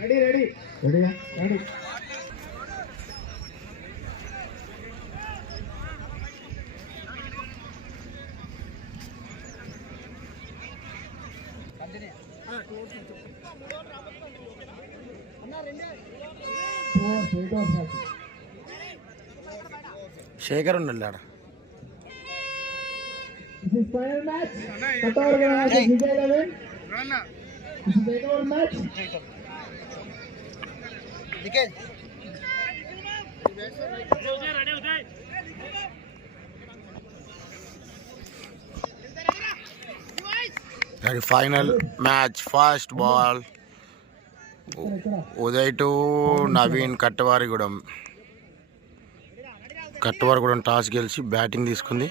Ready ready రెడీగా ready. Shekhar ఉన్నాడు ఆడ. Final match first ball Uday to Naveen Kattavarigudem. Kattavarigudem toss గెలిచి బ్యాటింగ్ తీసుకుంది.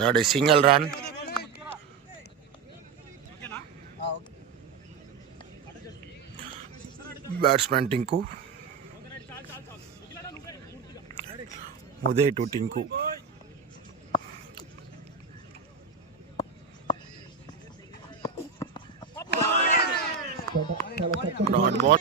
That is single run. Batsman Tinku. Uday to Tinku. Dot ball.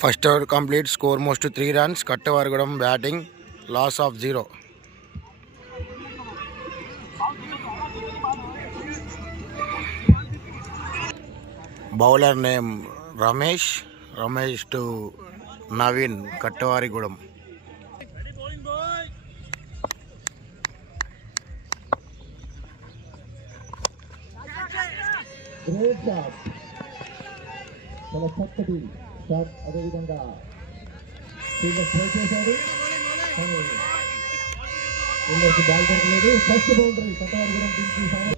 First over complete, score most to 3 runs. Kattavaragudem batting, loss of 0. Bowler name Ramesh to Naveen, Kattavaragudem. Great job. చాలా చక్కటి shot. అదేవిధంగా fielder try చేశాడు, ఫీల్డర్కి ball దొరకలేదు. First boundary కట్టవారిగూడెం టీంకి.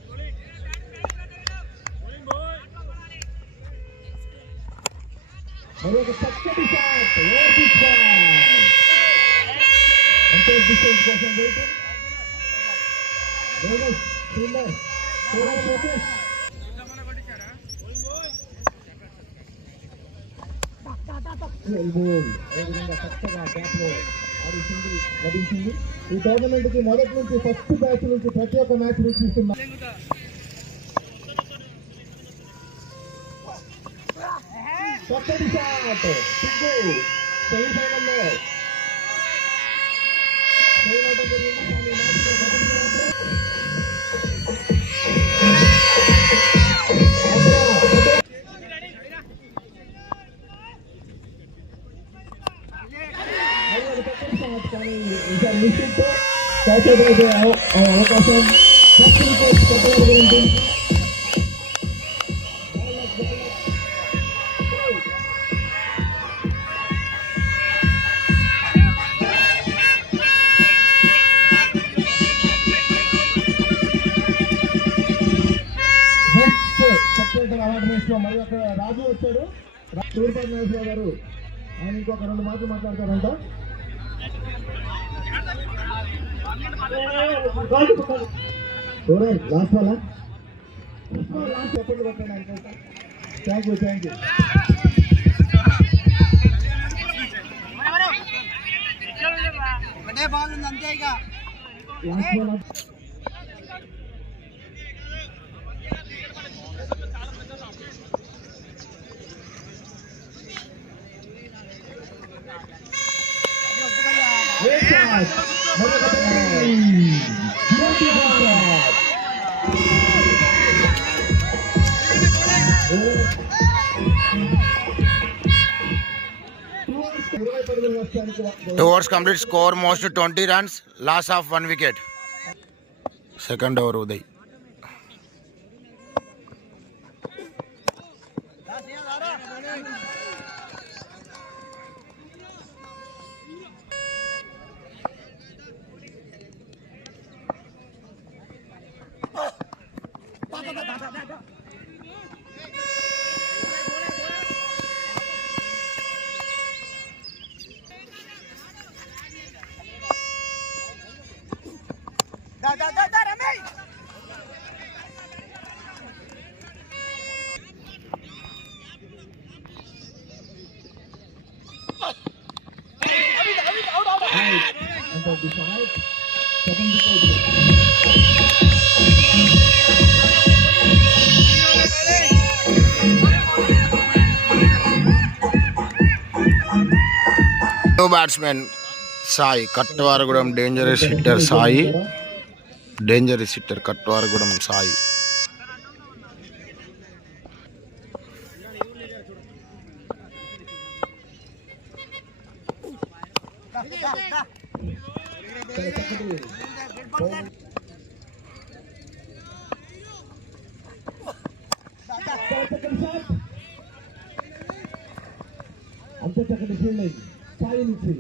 మరి ఒక చక్కటి shot, అంటే డిస్టెన్స్ కోసం వెయిటింగ్. ఫీల్డర్ చక్కగా బ్యాట్ లో ఆడించింది, నటించింది. ఈ టోర్నమెంట్ కి మొదటి నుంచి ఫస్ట్ బ్యాచ్ నుంచి ప్రతి ఒక్క మ్యాచ్ వీక్షిస్తున్నా. చక్కటి షాట్ సిగ్గు సెమీఫైనల్లో అవకాశం అవార్డు రేస్ లో మరి ఒక రాజు వచ్చాడు, సూర్పర్ నాగేశ్వరరావు గారు. ఆయన ఇంకొక 2 మాటలు మాట్లాడతారంట. లాస్ట్ వాళ్ళ లాస్ట్ చెప్పండి అనుకుంటా. థ్యాంక్ యూ ఒకటే బాల్ ఉంది అంతే ఇక. Last ball. Two overs complete, score most 20 runs, loss of 1 wicket. Second over Uday. Ramesh New batsman Sai Kattwaragudam, dangerous hitter Sai. Dangerous hitter Kattwaragudam Sai. అంతే చక్కటి ఫీల్డింగ్ సాయి నుంచి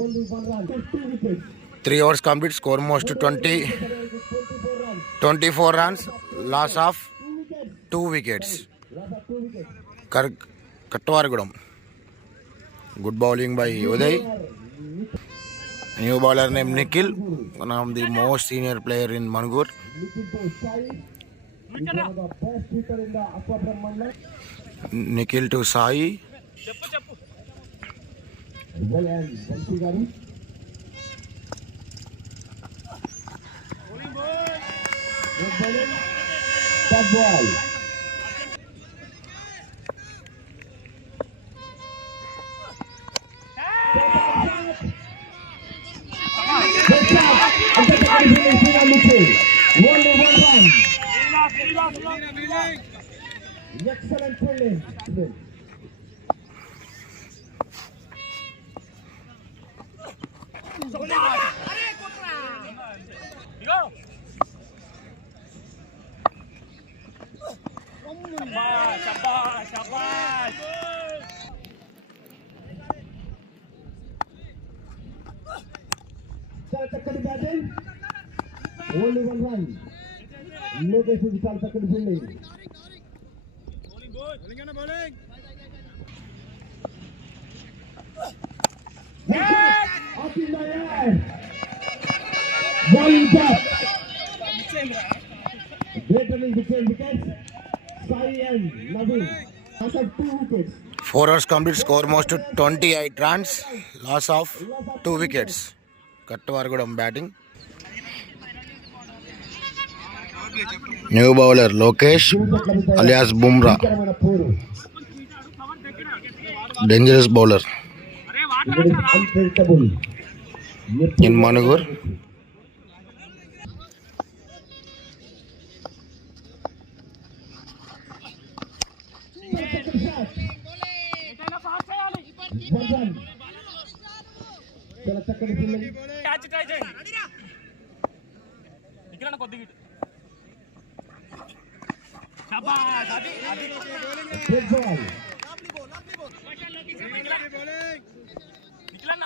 only 1 run 2 wickets 3 overs complete, score most 24 runs, loss of 2 wickets. Kattwaragudam. Good bowling by Uday. New bowler named Nikhil, one of the most senior player in Mangur. Nikhil to Sai. Top ball. Only 1 run. Excellent fielding. చాలా చక్కటి batting only 1 run Lokesh చాలా చక్కటి fielding bowling top great running between wickets Sai and Naveen out of 2 wickets 4 overs complete, score most 28 runs, loss of 2 wickets. Kattwaragudam batting. New bowler Lokesh alias Bumrah, dangerous bowler unpredictable in Manugur. చాలా చక్కటి fielding catch try చేయండి ఇక్కడ కొద్దిగా శబాష్ అది good ball నిఖిలన్న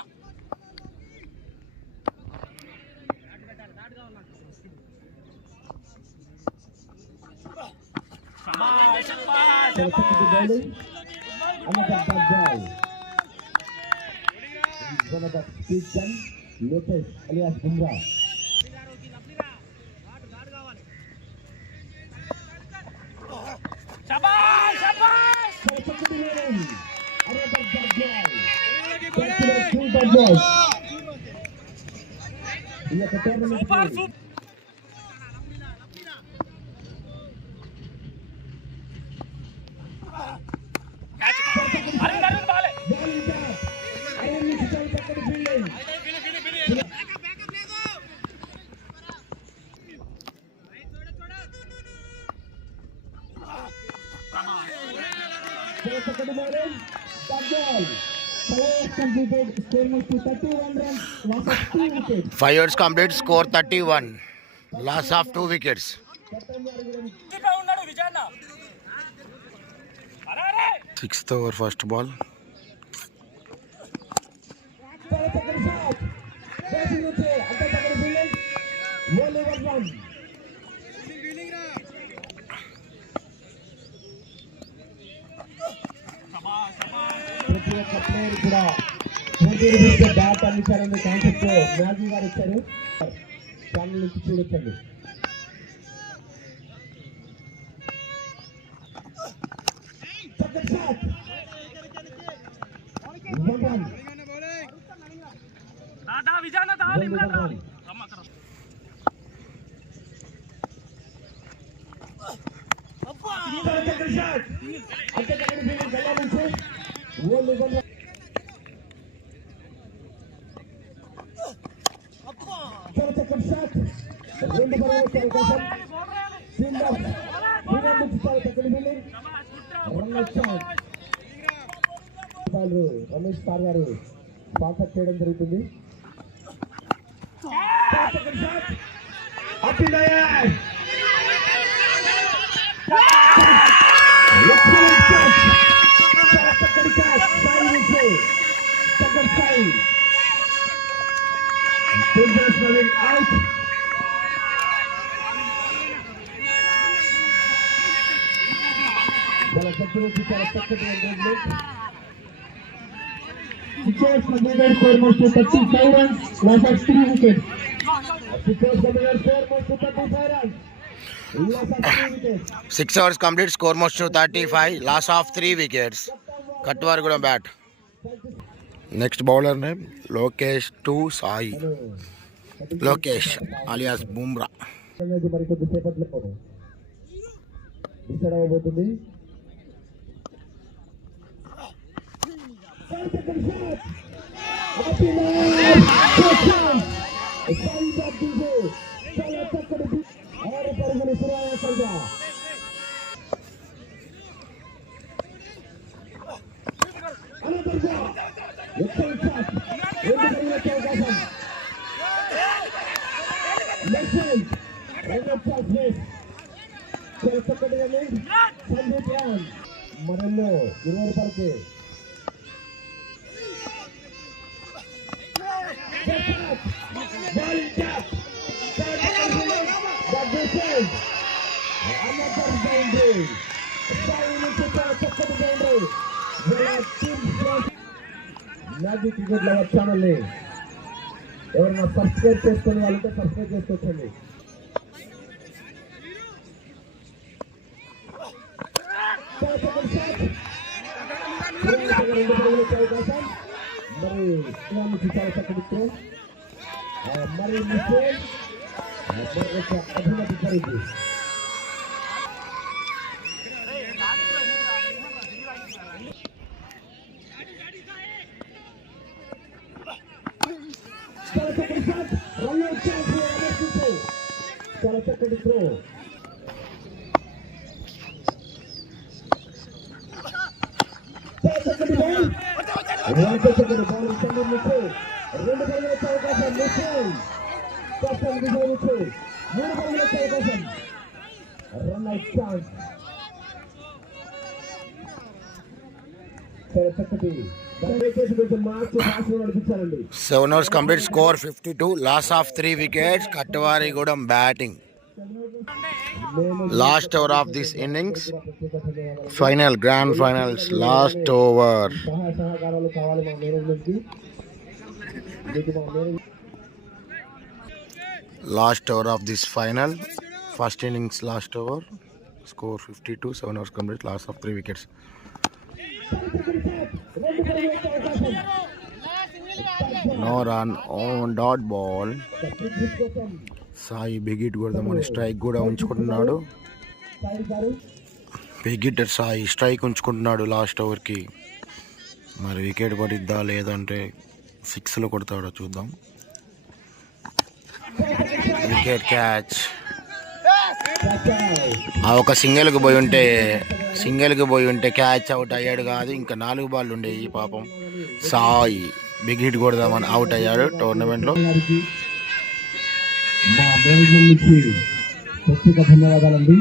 శబాష్ శబాష్ చాలా చక్కటి bowling another bad ball one of the speed gun Lokesh alias Bumrah balls. ఈ యొక్క tournament super super Arun Arun బాలే బాల్ ఇంకా అరుణ్ నుంచి చాలా చక్కటి ఫీల్డింగ్. చాలా చక్కటి bowling. That ball. 5 overs completed. Score was to 31 runs. Loss of 2 wickets. 5 overs complete, score 31. Loss of 2 wickets. ఇక్కడ ఉన్నాడు విజయన్న అరే అరే 6th over, first ball. చాలా చక్కటి shot. Batting నుంచి అంత చక్కటి fielding. Only 1 run. ప్రతి ఒక్క ప్లేయర్ కూడా 20 రూపీస్ బ్యాట్ అందించారనే కాన్సెప్ట్ మ్యాజీ గారు ఇచ్చారు. ఛానల్ నుంచి చూడొచ్చండి. చక్కటి షాట్. 1 run. దాదా విజయన్న దా Only నిమ్రా 1 run. రమ్మ అక్కడ చాలా చక్కటి షాట్. అంత చక్కటి ఫీల్డింగ్ గల్లా నుంచి. Only 1 run. చాలా చక్కటి షాట్. 2 పరుగులు వచ్చే అవకాశం. ఫీల్డర్ నుంచి చాలా చక్కటి fielding. Run out. Ball Ramesh sir గారు స్పాన్సర్ చేయడం జరుగుతుంది. చాలా చక్కటి shot. Up in the air. Excellent catch. చాలా చక్కటి క్యాచ్. సాయి నుంచి చక్కటి సాయి. Fielders running out. చాలా చక్కటి చాలా చక్కటి engagement. 6 overs completed. Score was to 35 runs. Loss of 3 wickets. 6 overs completed. Score was to 35 runs. Loss of 3 wickets. 6 overs complete, score most to 35. Loss of 3 wickets. Katwaragudam bat. Next bowler name Lokesh to Sai. Lokesh alias Bumrah. అనేది మరి కొద్ది సేపట్లో decide అవ్వబోతుంది. చాలా చక్కటి shot. Up in the air. Sai batting. చాలా చక్కటి 6 పరుగులు సురాయాసంగా. Another ball. Excellent shot. 2 పరుగులు వచ్చే అవకాశం. Left side. Run out shot miss. చాలా చక్కటి రన్నింగ్. సందీప్ రామ్ మరెన్నో 20 రూపాయలకి. Ball in tap. But this is another boundary. Sayi నుంచి చాలా చక్కటి boundary. Magic cricket lover channel ని ఎవరైనా సబ్స్క్రైబ్ చేసుకునే వాళ్ళంటే సబ్స్క్రైబ్ చేసుకోవచ్చండి. చాలా చక్కటి షాట్. 2 పరుగులు వచ్చే అవకాశం. మరి నుంచి చాలా చక్కటి త్రో. మరి మిస్టేక్. అభిమతి జరిగింది. చాలా చక్కటి షాట్. Run out chance. చాలా చక్కటి త్రో. చాలా చక్కటి బాల్. చక్కటి బాల్ ఇస్తుంది మీకు. 2 పరుగులు వచ్చే అవకాశం. మిస్టేక్. పర్సన్ విజయించు. 3 పరుగులు వచ్చే అవకాశం. Run out chance. చాలా చక్కటి దయచేసి కొంచెం మార్చి భాషలో నడిపించాలండి. 7 overs complete, score 52. Loss of 3 wickets. Katwaragudam batting. Last over of this innings. Final, grand finals, last over. సహాయ సహకారాలు కావాలి మా మేనేజ్మెంట్కి. మీకు మా management Last over of this final. First innings, last over. Score 52. 7 overs complete, loss of 3 wickets. 2 పరుగులు వచ్చే అవకాశం. No run one dot ball. Sai big hit కొడదామని స్ట్రైక్ కూడా ఉంచుకుంటున్నాడు. బిగ్ హిట్టర్ సాయి స్ట్రైక్ ఉంచుకుంటున్నాడు లాస్ట్ ఓవర్కి. మరి వికెట్ పడిద్దా లేదంటే సిక్స్లో కొడతాడో చూద్దాం. Wicket catch. ఆ ఒక సింగిల్కి పోయి ఉంటే క్యాచ్ అవుట్ అయ్యాడు కాదు. ఇంకా 4 బాల్ ఉండేవి. పాపం సాయి బిగ్ హిట్ కొడదామని అవుట్ అయ్యాడు టోర్నమెంట్లో. మా మేనేజ్మెంట్ నుంచి ప్రత్యేక ధన్యవాదాలండి.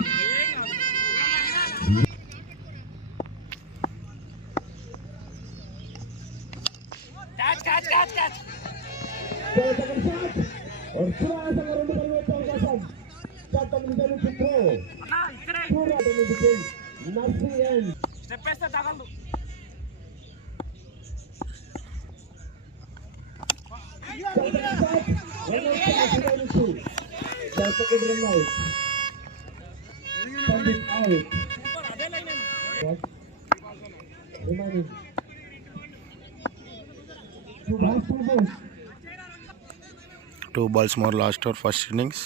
స్టెప్ వేస్తే తగలదు. Two balls more last over first innings.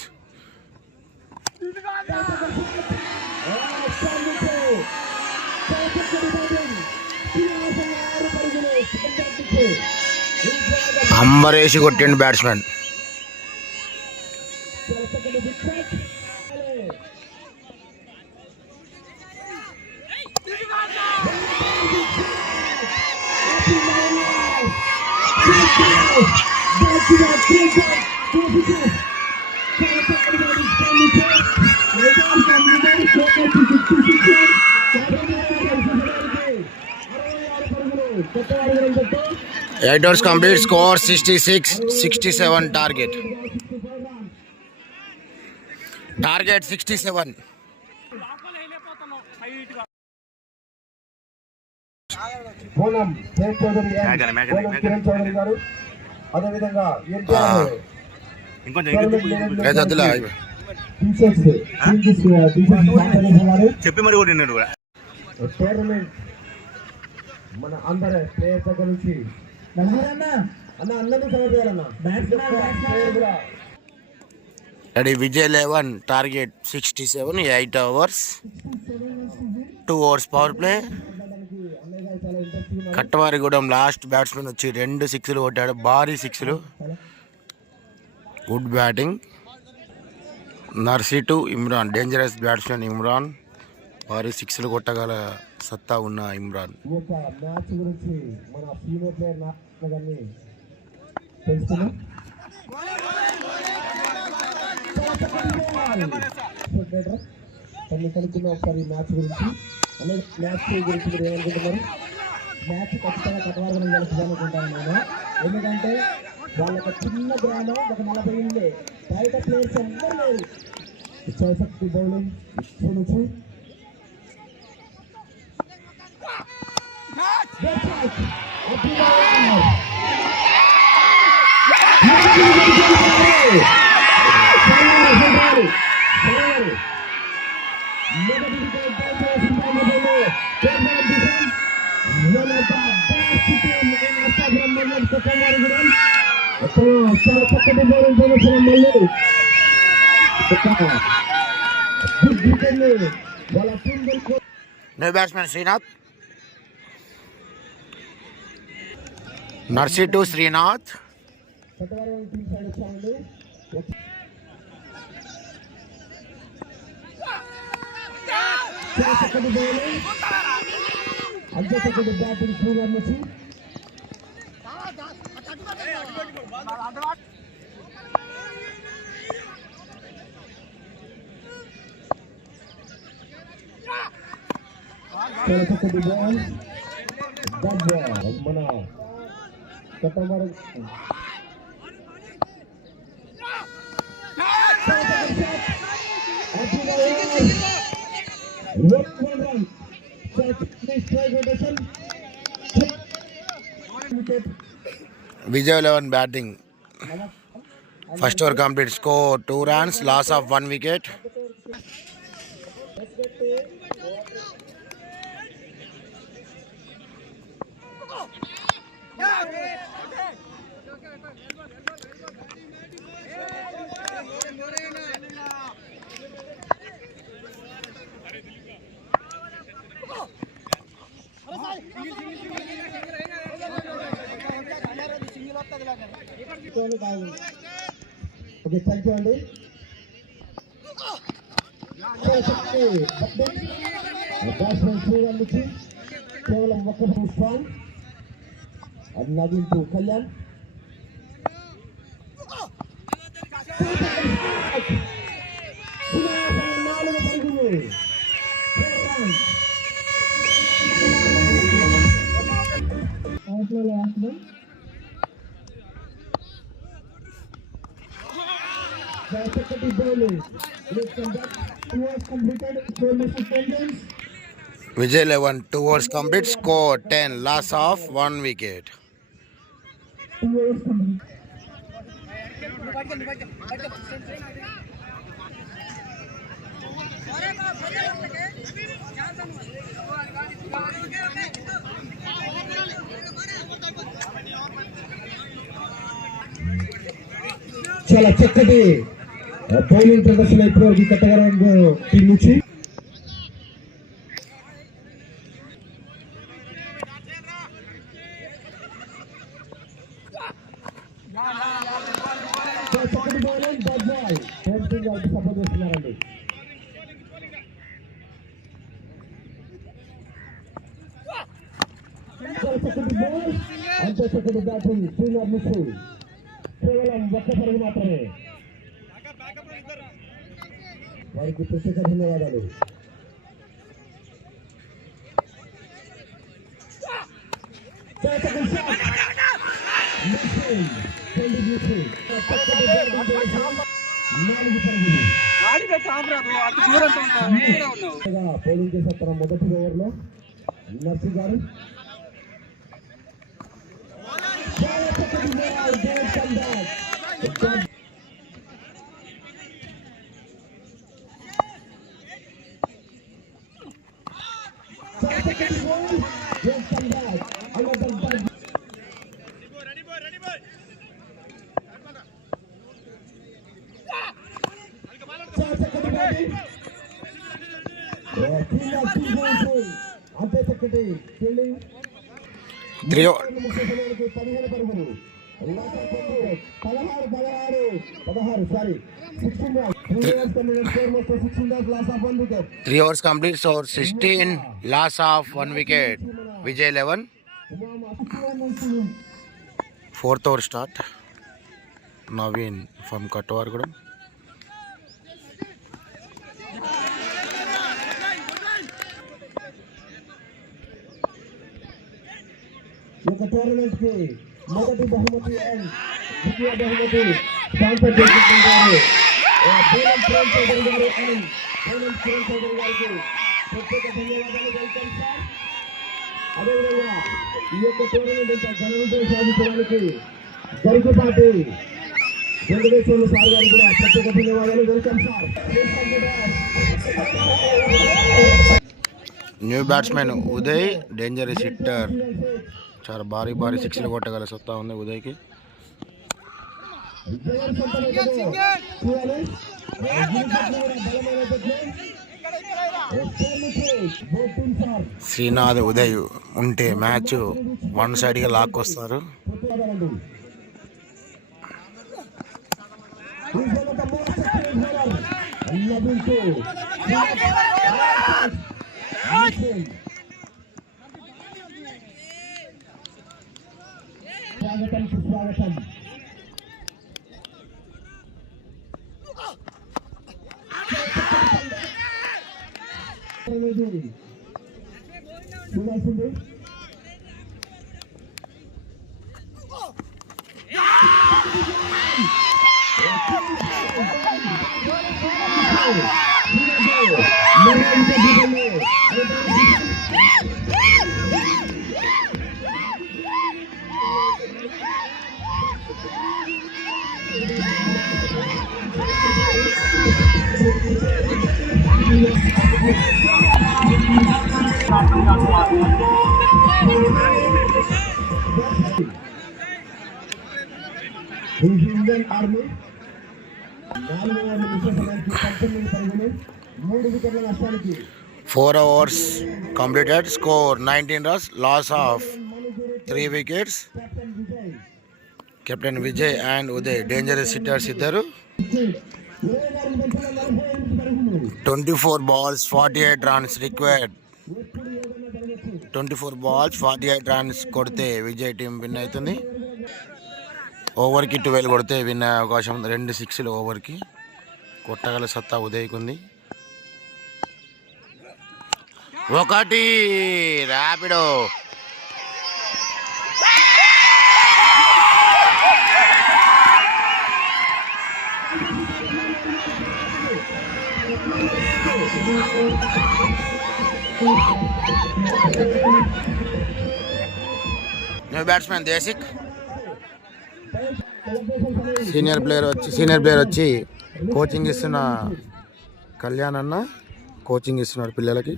అంబరేసి కొట్టిండు batsmen. Eight overs complete, score 66-67 target. Target 67. బోనం జయ చౌదరి కిరణ్ చౌదరి గారు, అదేవిధంగా చెప్పి మరి టోర్నమెంట్ మన అందరి ప్లేయర్స్ దగ్గర నుంచి అందరినీ ready. Vijay 11 target 67, 8 overs, 2 overs power play. Kattavarigudem last batsmen వచ్చి 2 సిక్స్లు కొట్టాడు, భారీ సిక్స్లు. Good batting. Narsi to Imran, dangerous batsmen Imran, భారీ సిక్స్లు కొట్టగల సత్తా ఉన్న ఇమ్రాన్. ఈ యొక్క మ్యాచ్ గురించి మన సీనియర్ ప్లేయర్ నాగాన్ని తెలుసుకున్నాం. కనుక్కున్న ఒకసారి మ్యాచ్ గురించి, అలాగే మ్యాచ్ గురించి మీరు ఏమనుకుంటున్నారు? మ్యాచ్ ఖచ్చితంగా కట్టవారిగూడెం గెలుపుదానుకుంటాను నేను. ఎందుకంటే వాళ్ళ ఒక చిన్న గ్రామం, ఒక 40 ఇళ్ళే, బయట ప్లేయర్స్ అందరూ లేరు. ఇచ్చేసక్తి బౌలింగ్ నుంచి new batsmen Srinath. Narsi to Srinath. Batting program వచ్చి మన Kattavari Vijay 11 batting. First over complete, score 2 runs, loss of 1 wicket. Okay thank you అండి. బ్యాట్స్మెన్ శ్రీరామ్ నుంచి కేవలం ఒక్క స్ట్రాంగ్ అది నవీన్ కళ్యాణ్. నాలుగు పరుగులు. చక్కటి bowling. Vijay 11, 2 overs complete, score 10, loss of 1 wicket. చాలా చక్కటి బౌలింగ్ ప్రదర్శన ఇప్పటివరకు కట్టగారంగ టీం నుంచి. చక్కటి బౌలింగ్ బడ్ బాయ్ సపోర్ట్ చేస్తున్నారండి. చాలా చక్కటి బాల్, అంతే చక్కటి బ్యాటింగ్ శ్రీనాథ్ మిశ్రు. కేవలం ఒక్క పరుగు మాత్రమే. వారికి ప్రత్యేక ధన్యవాదాలు. బౌలింగ్ చేసే తన మొదటి ఓవర్లో నర్సి గారు అంతే చక్కటి fielding. 3 overs complete, so 16, loss of 1 wicket. Vijay 11. 4th over start. Naveen from Katwargudam. ఒక టోర్నమెంట్ కి మొదటి బహుమతి అండ్ ద్వితీయ బహుమతి స్పాన్సర్ చేసుకుంటున్నారు బోనం ప్రేమ్ చౌదరి గారు అండ్ బోనం ప్రేమ్ చౌదరి గారికి ప్రత్యేక ధన్యవాదాలు. Welcome sir. అదేవిధంగా ఈ యొక్క టోర్నమెంట్ ఇంత ఘన విజయం సాధించడానికి గరికపాటి వెంకటేశ్వర్లు సార్ గారికి కూడా ప్రత్యేక ధన్యవాదాలు. Welcome sir. New batsmen Uday, dangerous hitter. చాలా భారీ భారీ సిక్స్లు కొట్టగల సత్తా ఉంది ఉదయ్కి. శ్రీనాథ్, ఉదయ్ ఉంటే మ్యాచ్ వన్ సైడ్గా లాక్కొస్తారు. స్వాగతం సుస్వాగతం. చూడాల్సింది ఇండియన్ ఆర్మీ 4 ఓవర్ల విజయానికి 19 పరుగులు 3 వికెట్ల నష్టానికి. 4 overs completed, score 19 runs, loss of 3 wickets. Captain Vijay and Uday dangerous hitters ఇద్దరు. 24 balls 48 runs required. 24 balls 48 runs కొడితే విజయ్ టీం విన్ అవుతుంది. ఓవర్కి 12 కొడితే విన్ అయ్యే అవకాశం ఉంది. 2 6లు ఓవర్కి కొట్టగల సత్తా ఉదయ్కి ఉంది. ఒకటి ర్యాపిడో. New batsmen Deshik. Senior player వచ్చి కోచింగ్ ఇస్తున్న కళ్యాణ్ అన్న కోచింగ్ ఇస్తున్నాడు పిల్లలకి.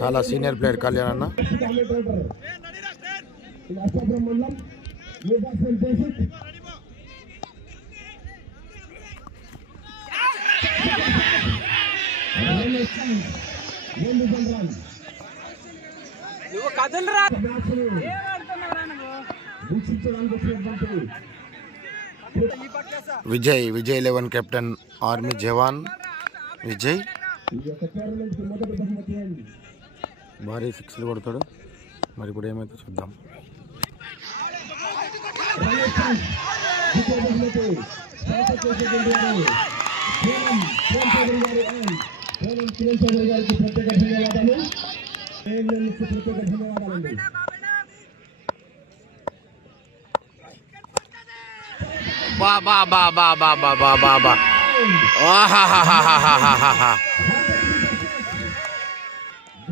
చాలా సీనియర్ ప్లేయర్ కళ్యాణ్ అన్న. నువ్వు కదలరా. విజయ్ 11 కెప్టెన్ ఆర్మీ జవాన్ విజయ్ భారీ 6లు కొడతాడు. మరి ఇప్పుడు ఏమైతే చూద్దాం.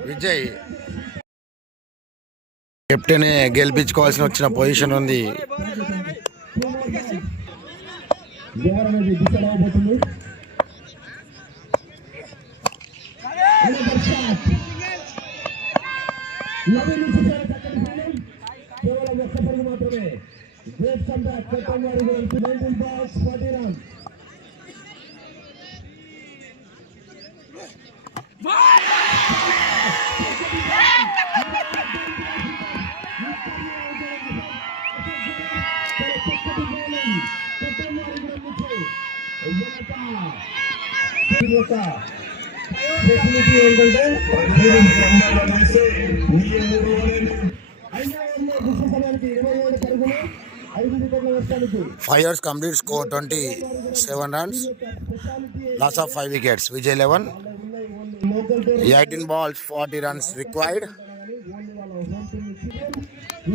విజయ్ కెప్టెన్ గెలిపించుకోవాల్సిన వచ్చిన పొజిషన్ ఉంది. ఏంటంటే 5 overs complete score 27 runs. Loss of 5 wickets. Vijay 11. 18 balls 40 runs required.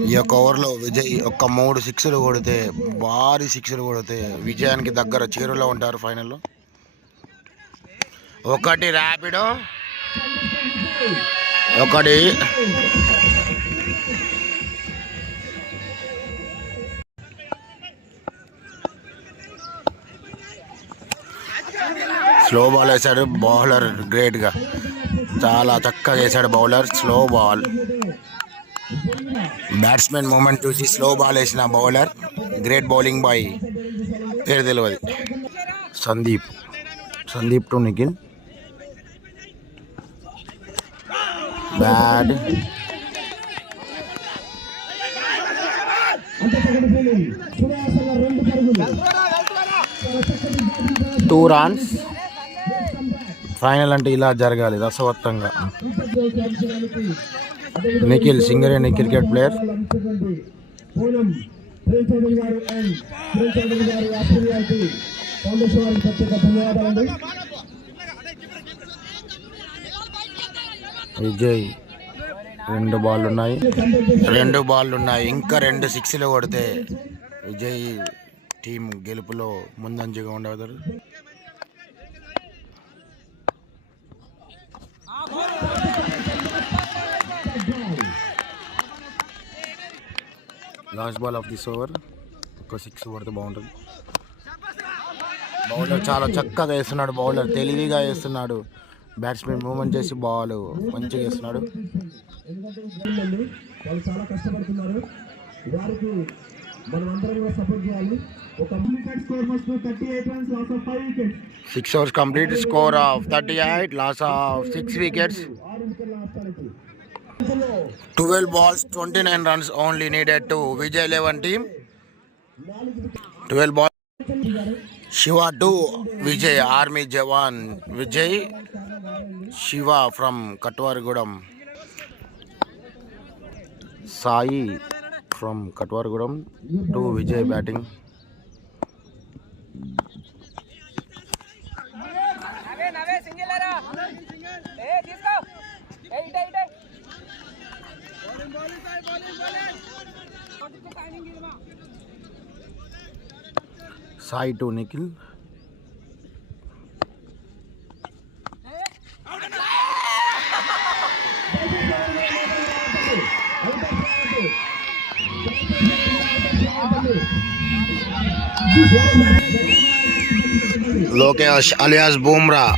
ఈ యొక్క ఓవర్లో విజయ్ ఒక్క 3 6లు కొడితే భారీ 6లు కొడితే విజయానికి దగ్గర చేరులో ఉంటారు ఫైనల్లో. ఒకటి ర్యాపిడో. ఒకటి స్లో బాల్ వేశాడు బౌలర్. గ్రేట్గా చాలా చక్కగా వేశాడు bowler. Slow ball batsmen movement చూసి స్లో బాల్ వేసిన బౌలర్. Great bowling boy. పేరు తెలియదు. Sandeep to Nikhil. Bad 2 runs. Final అంటే ఇలా జరగాలి రసవత్తంగా. Nikhil Singareni cricket player. Vijay 2 ball ఉన్నాయి. ఇంకా 2 6లు కొడితే విజయ్ టీం గెలుపులో ముందంజగా ఉండగలరు. Last ball of this over. ఒక 6 కొడితే బాగుంటుంది. బౌలర్ చాలా చక్కగా వేస్తున్నాడు. బౌలర్ తెలివిగా వేస్తున్నాడు. బ్యాట్స్మెన్ మూవ్మెంట్ చేసి బాల్ మంచిగా వేస్తున్నాడు. వాళ్ళు చాలా కష్టపడుతున్నారు. వారికి మనం అందరం కూడా సపోర్ట్ చేయాలి. ఒక score must 38 runs, loss of 5 wickets. 6 overs complete score of 38, loss of 6 wickets. 6 వికెట్ల నష్టానికి 12 balls, 29 runs only needed to Vijay 11 team. 12 balls. Shiva 2, Vijay, Army Jawan, Vijay, Shiva from Katwaragudam. Sai from Katwaragudam to Vijay batting. నవే single రా ఏ తీసుకో ఏ ఇటే Sai to Nikhil. Lokesh alias Bumrah.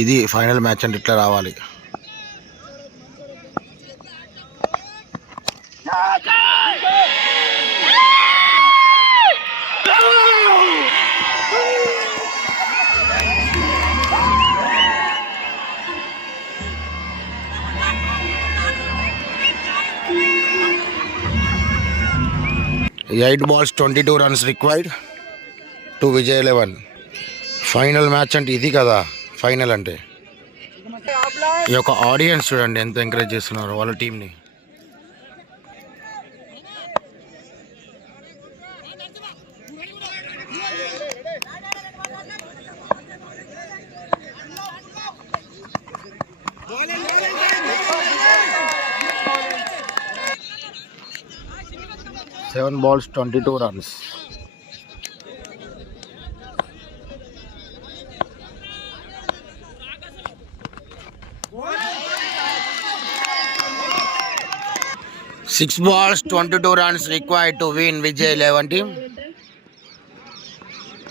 ఇది final match అంటే ఇట్లా రావాలి. Eight balls, 22 runs required to Vijay 11. Final match అంటే ఇది కదా ఫైనల్ అంటే. ఈ యొక్క ఆడియన్స్ చూడండి ఎంత ఎంకరేజ్ చేస్తున్నారు వాళ్ళ టీంని. Seven balls, 22 runs. Six balls, 22 runs required to win Vijay 11 team.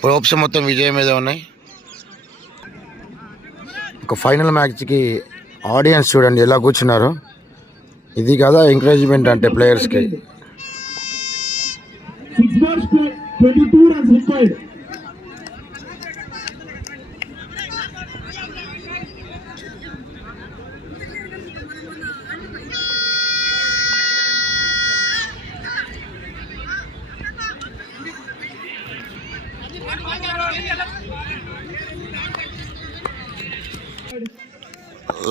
Hopes మొత్తం విజయం మీద ఉన్నాయి. ఒక ఫైనల్ మ్యాచ్కి ఆడియన్స్ చూడండి ఎలా కూర్చున్నారు. ఇది కదా ఎంకరేజ్మెంట్ అంటే ప్లేయర్స్కి. 6 balls, 22 runs required.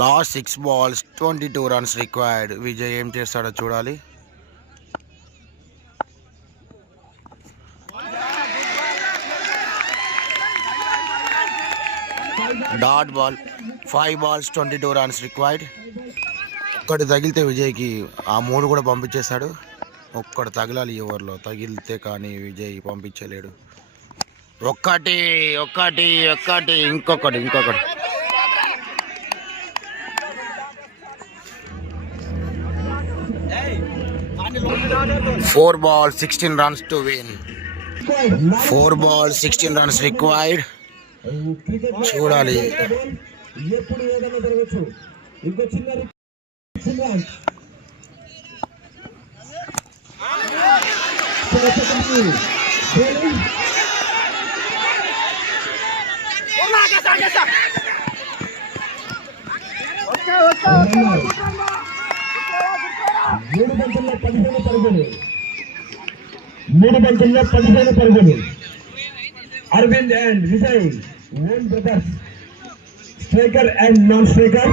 Last 6 balls, 22 runs required. Vijay ఏం చేస్తాడో చూడాలి. Dot ball, 5 balls, 22 runs required. ఒక్కటి తగిలితే విజయ్కి ఆ 3 కూడా పంపించేశాడు. ఒక్కటి తగలాలి, ఎవరిలో తగిలితే కానీ విజయ్ పంపించలేడు. ఒక్కటి ఇంకొకటి 4 balls, 16 runs to win. 4 balls, 16 runs required. చూడాలి. ఎప్పుడు ఏదైనా జరగచ్చు. ఇంకో చిన్న మూడు బంతుల్లో 15 పరుగులు. Aravind and Vijay own brothers, striker and non striker.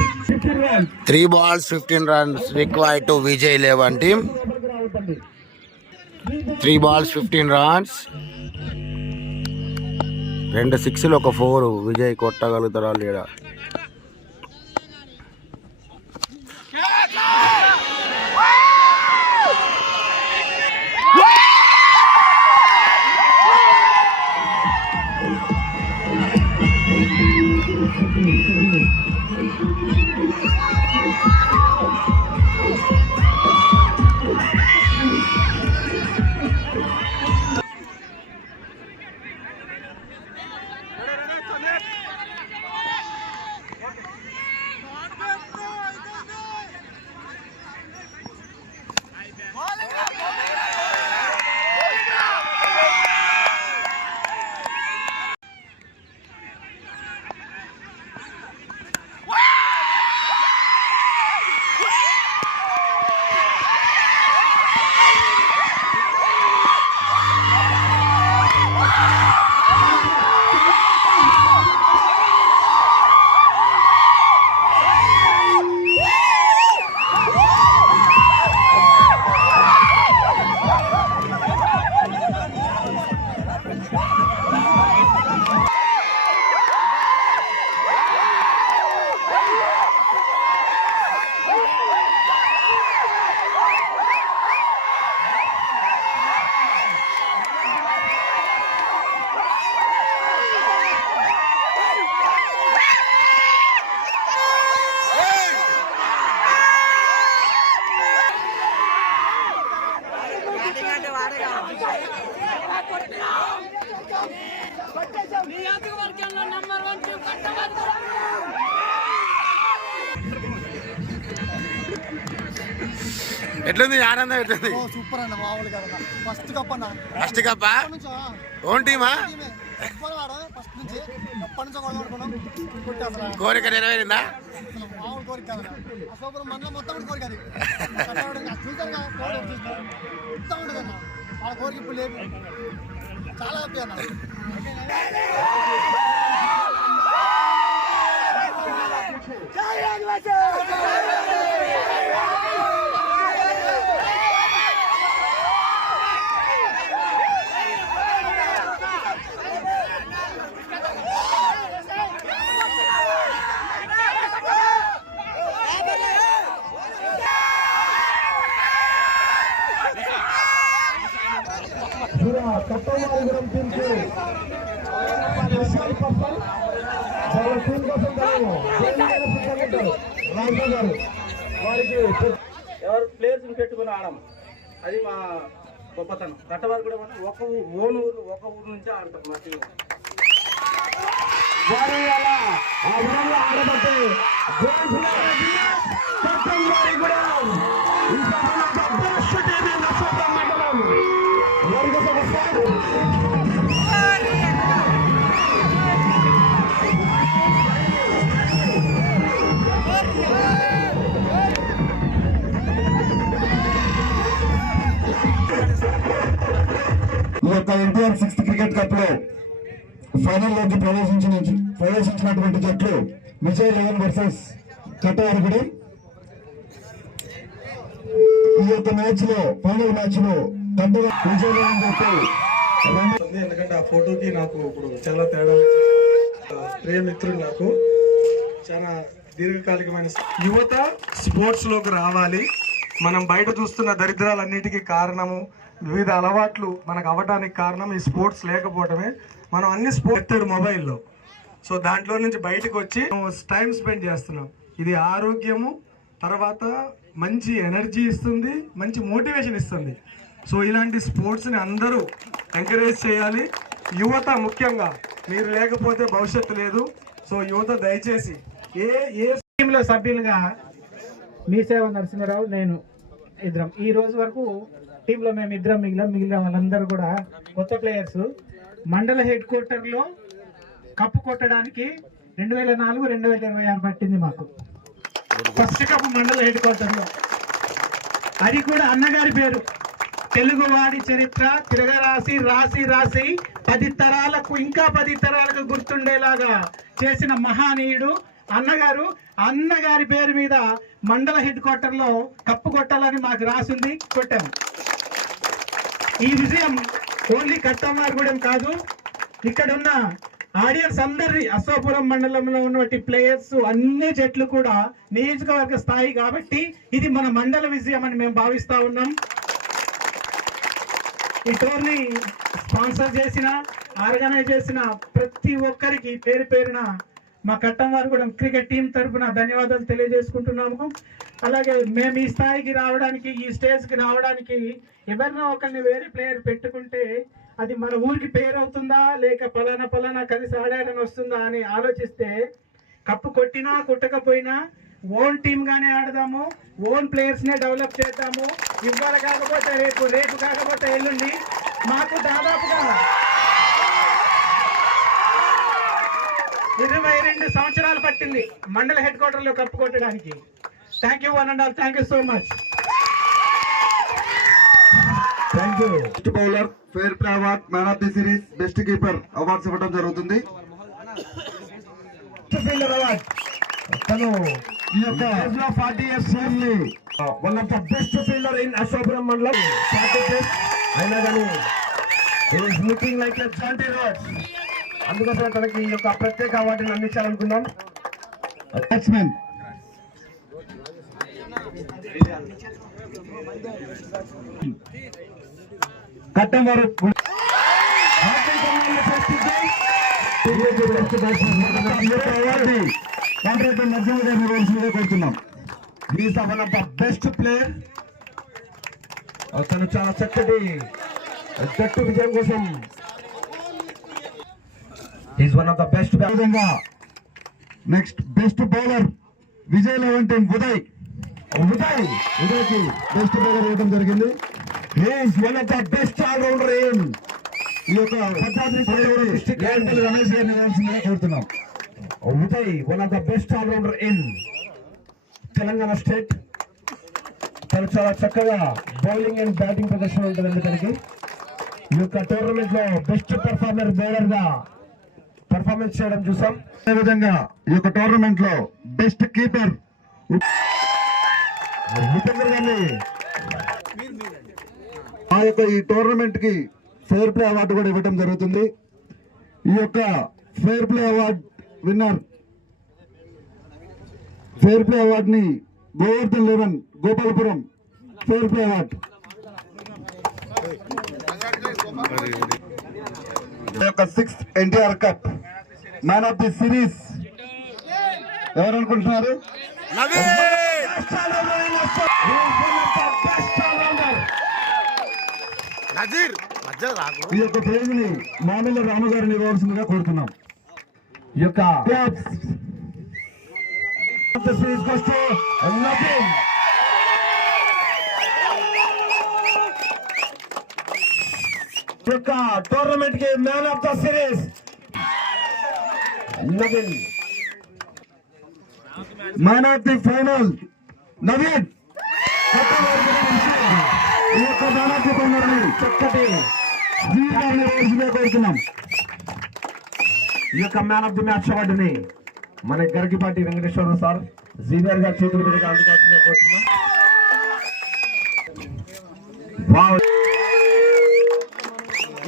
3 balls, 15 runs required to Vijay 11 team. 3 balls, 15 runs. 2 6లు ఒక 4. విజయ్ కొట్టగలుగుతారా లేడా? ఎట్లుంది ఆనందం? ఎట్లుంది? సూపర్ అన్న, మామూలు కదా. ఫస్ట్ కప్ అన్న, ఫస్ట్ కప్పా? ఓన్ టీమా? ఫస్ట్ నుంచి ఎప్పటి నుంచో కొనుక్కున్నాం. కోరిక నెరవేరిందా? మామూలు కోరిక కదా. అశోకపురం మండలం మొత్తం కోరిక అది. చూసారు కదా, మొత్తం ఉంటుంది అన్న. వాళ్ళ కోరిక ఇప్పుడు లేదు. చాలా హ్యాపీ అన్న. కట్టమారిగూడెం టీంకు స్పెషల్ పర్సన్ వాళ్ళ టీం కోసం రాజు గారు వారికి ఎవరు ప్లేయర్స్ని పెట్టుకుని ఆడము, అది మా గొప్పతనం. కట్టవారు కూడా ఒక ఊరు నుంచి ఆడతాం మా టీం. వారు అలా ఆ ఊరంలో ఆడబట్టే కట్టమారిగూడెం ఈ మండలం వారికి ఒకసారి ఈ యొక్క ఎన్టీఆర్ 6th క్రికెట్ కప్ లో ఫైనల్ లోకి ప్రవేశించినటువంటి జట్లు విజయ్ 11 వర్సెస్ కట్టవారిగూడెం. ఈ యొక్క మ్యాచ్ లో ఫైనల్ మ్యాచ్ లో విజయ్ 11 జట్టు ఎందుకంటే ఆ ఫోటోకి నాకు ఇప్పుడు చాలా తేడా. ప్రియ మిత్రులు నాకు చాలా దీర్ఘకాలికమైన యువత స్పోర్ట్స్ లోకి రావాలి. మనం బయట చూస్తున్న దరిద్రాలన్నిటికీ కారణము, వివిధ అలవాట్లు మనకు అవ్వడానికి కారణం ఈ స్పోర్ట్స్ లేకపోవటమే. మనం అన్ని స్పోర్ట్స్ మొబైల్లో, సో దాంట్లో నుంచి బయటకు వచ్చి టైం స్పెండ్ చేస్తున్నాం. ఇది ఆరోగ్యము, తర్వాత మంచి ఎనర్జీ ఇస్తుంది, మంచి మోటివేషన్ ఇస్తుంది. సో ఇలాంటి స్పోర్ట్స్ని అందరూ ఎంకరేజ్ చేయాలి. యువత ముఖ్యంగా, మీరు లేకపోతే భవిష్యత్తు లేదు. సో యువత దయచేసి ఏ టీంలో సభ్యులుగా మీ సేవ నరసింహరావు, నేను ఇద్దరం. ఈ రోజు వరకు టీంలో మేము ఇద్దరం మిగిలిన వాళ్ళందరూ కూడా కొత్త ప్లేయర్స్. మండల హెడ్ క్వార్టర్లో కప్పు కొట్టడానికి 2004-2026 పట్టింది మాకు. ఫస్ట్ కప్పు మండల హెడ్ క్వార్టర్లో, అది కూడా అన్నగారి పేరు. తెలుగువాడి చరిత్ర తిరగరాసి రాసి 10 తరాలకు ఇంకా 10 తరాలకు గుర్తుండేలాగా చేసిన మహానీయుడు అన్నగారు. అన్నగారి పేరు మీద మండల హెడ్ క్వార్టర్ లో కప్పు కొట్టాలని మాకు రాసింది, కొట్టాము. ఈ విజయం ఓన్లీ కట్టమారిగూడెం కాదు, ఇక్కడ ఉన్న ఆడియన్స్ అందరి, అశోకపురం మండలంలో ఉన్నటువంటి ప్లేయర్స్ అన్ని జట్లు కూడా నియోజకవర్గ స్థాయి కాబట్టి ఇది మన మండల విజయం అని మేము భావిస్తా ఉన్నాం. ఈ టోర్నీ స్పాన్సర్ చేసిన, ఆర్గనైజ్ చేసిన ప్రతి ఒక్కరికి పేరు పేరున మా కట్టమారిగూడెం క్రికెట్ టీం తరఫున ధన్యవాదాలు తెలియజేసుకుంటున్నాము. అలాగే మేము ఈ స్థాయికి రావడానికి, ఈ స్టేజ్కి రావడానికి ఎవరినో ఒకరిని వేరే ప్లేయర్ పెట్టుకుంటే అది మన ఊరికి పేరు అవుతుందా, లేక పలానా కలిసి ఆడారని వస్తుందా అని ఆలోచిస్తే, కప్పు కొట్టినా కొట్టకపోయినా ఓన్ టీమ్ గానే ఆడదాము, ఓన్ ప్లేయర్స్ నే డెవలప్ చేద్దాము. ఇవాళ కాకపోతే రేపు కాకపోతే ఎల్లుండి. మాకు దాదాపుగా 22 సంవత్సరాలు పట్టింది మండల హెడ్ క్వార్టర్ లో కప్పు కొట్టడానికి. Thank you one and all, thank you so much. Thank you. Best bowler, fair play award, man of the series, best keeper awards ఇవ్వడం జరుగుతుంది. తను ఈ యొక్క 40 years only one of the best fielder in Ashokapuram మండలం. అయినా కానీ is looking like a Jonty road. అందుకోసం తనకి ఈ యొక్క ప్రత్యేక అవార్డుని అందించాలనుకున్నాం. బ్యాట్స్మెన్ కట్టంవారు కోరుతున్నాం. Is one of the best player. తను చాలా చక్కటి జట్టు విజయం కోసం is one of the best. విధంగా next best bowler Vijay 11 team Uday ఉదయ్కి బెస్ట్ బౌలర్ ఇవ్వడం జరిగింది. One of the best allrounder ఈ యొక్క రమేష్ గారిని ఇవ్వాల్సిందిగా కోరుతున్నాం. Uday one of the best allrounder in Telangana state. తను చాలా చక్కగా బౌలింగ్ అండ్ బ్యాటింగ్ ప్రదర్శన ఉంటుంది తనకి. ఈ యొక్క టోర్నమెంట్ లో బెస్ట్ పర్ఫార్మర్ బౌలర్ గా పర్ఫార్మెన్స్ చేయడం చూసాం. అదేవిధంగా ఈ యొక్క టోర్నమెంట్ లో బెస్ట్ కీపర్ ఉపేంద్ర గారిని ఆ యొక్క ఈ టోర్నమెంట్ కి ఫెయిర్ ప్లే అవార్డు కూడా ఇవ్వడం జరుగుతుంది. ఈ యొక్క fair play award winner fair play award ని Govardhan 11 Gopalapuram fair play award. ఈ యొక్క 6th NTR cup man of the series ఎవరు అనుకుంటున్నారు? ఈ యొక్క ప్రేమిని మామిళ్ళ రామగారిని ఇవ్వాల్సిందిగా కోరుతున్నాం. ఈ యొక్క టోర్నమెంట్ కి man of the series Naveen. Man of the final Naveen. ఈ యొక్క మ్యాన్ ఆఫ్ ది ఫైనల్ ని చక్కటి కోరుతున్నాం. ఈ యొక్క మ్యాన్ ఆఫ్ ది మ్యాచ్ అవార్డుని మన గరికిపాటి వెంకటేశ్వరరావు సార్ జీవిఆర్ గారి చేతుల మీదుగా అందుకోవాల్సిందిగా కోరుతున్నాం.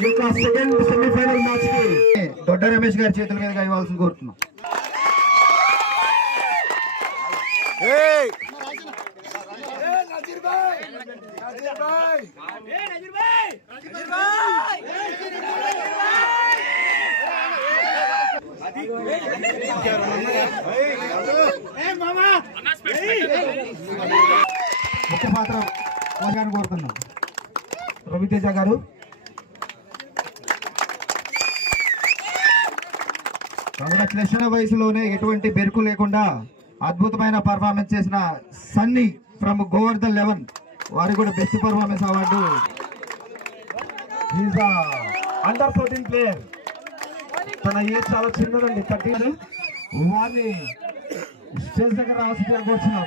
ఈ యొక్క సెకండ్ సెమీఫైనల్ మ్యాచ్ కి దొడ్డ రమేష్ గారి చేతుల మీదుగా ఇవ్వాల్సింది కోరుతున్నాం. ముఖ్య పాత్ర కోరుతున్నాం రవితేజ గారు. చిన్న వయసులోనే ఎటువంటి బెరుకు లేకుండా అద్భుతమైన పర్ఫార్మెన్స్ చేసిన సన్నీ ఫ్రమ్ గోవర్ధన్ 11 వారికి కూడా best performance award. Under 14 player. తన ఏజ్ చాలా చిన్నదండి 13. వారిని స్టేజ్ దగ్గర రావాల్సిందిగా కోరుతున్నాం.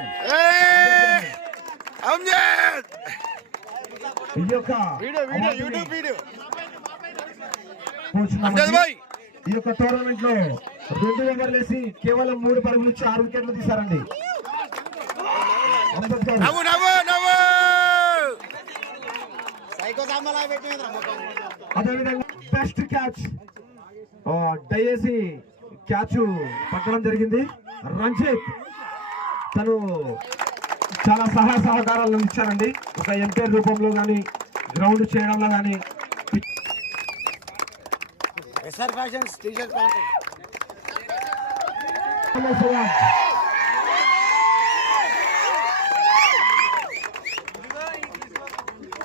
ఈ యొక్క ఈ యొక్క టోర్నమెంట్ లో 2 ఓవర్లు వేసి కేవలం 3 పరుగులు ఇచ్చి 6 వికెట్లు తీశారండి. అదేవిధంగా బెస్ట్ క్యాచ్ డయేసి క్యాచ్ పట్టడం జరిగింది. రంజిత్ తను చాలా సహాయ సహకారాలు అందించారండి. ఒక ఎంపైర్ రూపంలో కానీ గ్రౌండ్ చేయడంలో కానీ.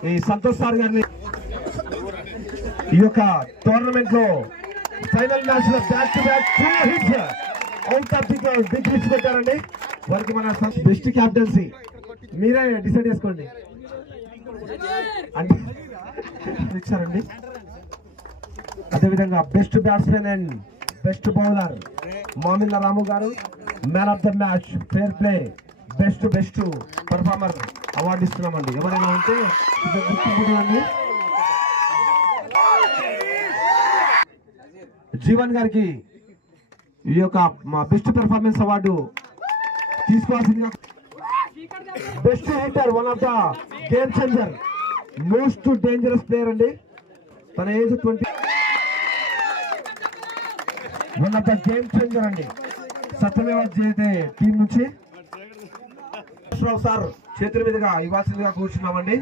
ఈ సంతోష్ సార్ గారిని ఈ యొక్క టోర్నమెంట్ లో ఫైనల్ మ్యాచ్ లో back to back 2 hits out of the big hits పెట్టారండి. వారికి మన బెస్ట్ క్యాప్టెన్సీ మీరే డిసైడ్ చేసుకోండి అంటే ఇచ్చారండి. అదేవిధంగా best batsmen and best bowler Mamilla Ramu గారు. Man of the match fair play best performer award ఇస్తున్నామండి. ఎవరైనా ఉంటే గుర్తుండి జీవన్ గారికి ఈ యొక్క మా బెస్ట్ పెర్ఫార్మెన్స్ అవార్డు తీసుకోవాల్సిందిగా. Best hitter one of the game changer most dangerous player అండి. తన age 20. One of the game changer అండి. సత్యమేవ జయతే టీం నుంచి సార్ చేతుల మీదుగా ఇవ్వాల్సిందిగా కూర్చున్నామండి.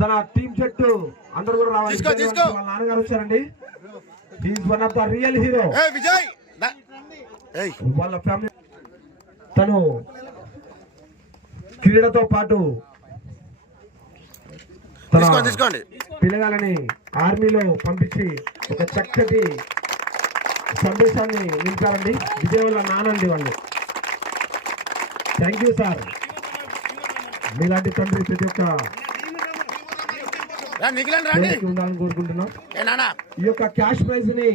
తన టీం జట్టు అందరూ కూడా రావాలి. వాళ్ళ నాన్నగారు వచ్చారండి. He is one of the real hero. వాళ్ళ ఫ్యామిలీ తను క్రీడతో పాటు పిల్లగాలని ఆర్మీలో పంపించి ఒక చక్కటి సందేశాన్ని నింపారండి. విజయవాడ నానండి వాళ్ళు. Thank you sir. మీలాంటి తండ్రి ప్రతి ఒక్క నిఖిలని రండి పిల్లలకి ఉండాలని కోరుకుంటున్నాం. ఏ నానా ఈ యొక్క క్యాష్ ప్రైజ్ ని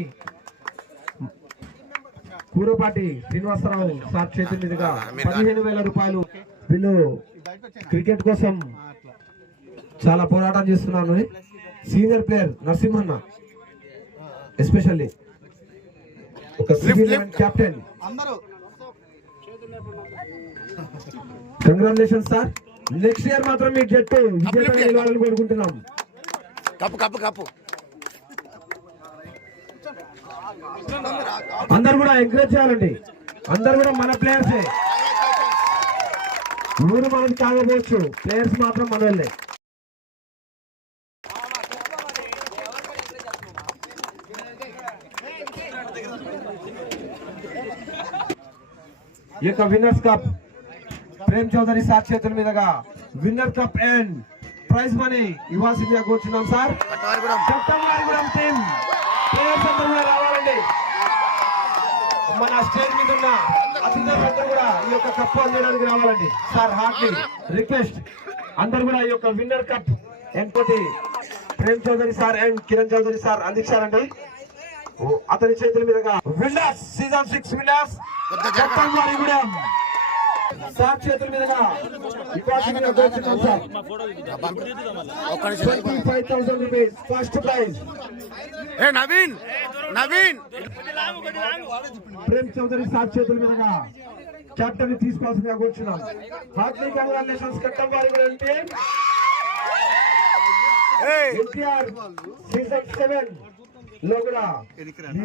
కూరపాటి శ్రీనివాసరావు సార్ చేతి మీదుగా 15,000 రూపాయలు. వీళ్ళు క్రికెట్ కోసం చాలా పోరాటం చేస్తున్నాను. సీనియర్ ప్లేయర్ నరసింహన్న ఎస్పెషల్లీ ఒక civilian captain. Congratulation sir. Next year మాత్రం మీ జట్టు విజేతగా నిలవాలని కోరుకుంటున్నాం. కప్పు కప్పు కప్పు అందరు కూడా ఎంకరేజ్ చేయాలండి. అందరు కూడా మన ప్లేయర్సే. ఊరు మనది కాకపోవచ్చు, ప్లేయర్స్ మాత్రం మన వాళ్ళే. ఈ యొక్క winners cup Prem Chowdary sir చేతుల మీదుగా winner cup and prize money ఇవ్వాల్సిందిగా కూర్చున్నాం సార్. కట్టంగారిగూడెం టీం ప్లేయర్స్ అందరూ కూడా రావాలండి. మన స్టేజ్ మీద ఉన్న అతిథులందరూ కూడా ఈ యొక్క కప్ అందడానికి రావాలండి సార్. హార్ట్లీ రిక్వెస్ట్ అందరూ కూడా ఈ యొక్క విన్నర్ కప్ ఎంతోటి Prem Chowdary sir and Kiran Chowdary sir అందించారండి. అతని చేతుల మీదుగా winners season 6 winners Kattangarigudem sir చేతుల మీదుగా ఇవ్వాల్సిందిగా కోరుచున్నాం సార్. 25,000 rupees first prize. ఏ నవీన్ నవీన్ ప్రేమ్ చౌదరి సార్ చేతుల మీదుగా కెప్టెన్ ని తీసుకోవాల్సిందిగా కూర్చున్నాం. Heartily congratulations Kattangarigudem team. NTR season 7 లో కూడా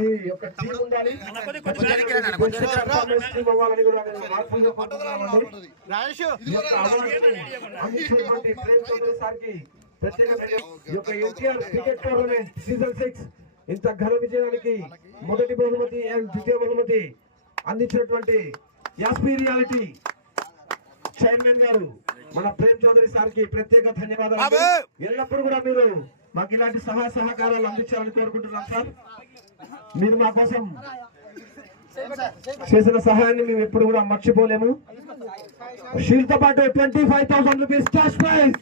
ఈ యొక్క టీం ఉండాలి. అవ్వాలని కూడా హార్ట్ఫుల్ గా కోరుకుంటున్నామండి. ఈ యొక్క అవార్డుని అందించినటువంటి ప్రేమ్ చౌదరి సార్ కి ప్రత్యేకంగా ఈ యొక్క ఎన్టీఆర్ క్రికెట్ టోర్నమెంట్ సీజన్ 6 ఇంత ఘన విజయానికి మొదటి బహుమతి అండ్ ద్వితీయ బహుమతి అందించినటువంటి యాస్పీ రియాలిటీ చైర్మన్ గారు మన ప్రేమ్ చౌదరి సార్ కి ప్రత్యేక ధన్యవాదాలు. ఎల్లప్పుడూ కూడా మీరు మాకు ఇలాంటి సహాయ సహకారాలు అందించాలని కోరుకుంటున్నాం సార్. మీరు మా కోసం చేసిన సహాయాన్ని మేము ఎప్పుడు కూడా మర్చిపోలేము. షీల్డ్ తో పాటు 25,000 రూపీస్ క్యాష్ ప్రైజ్.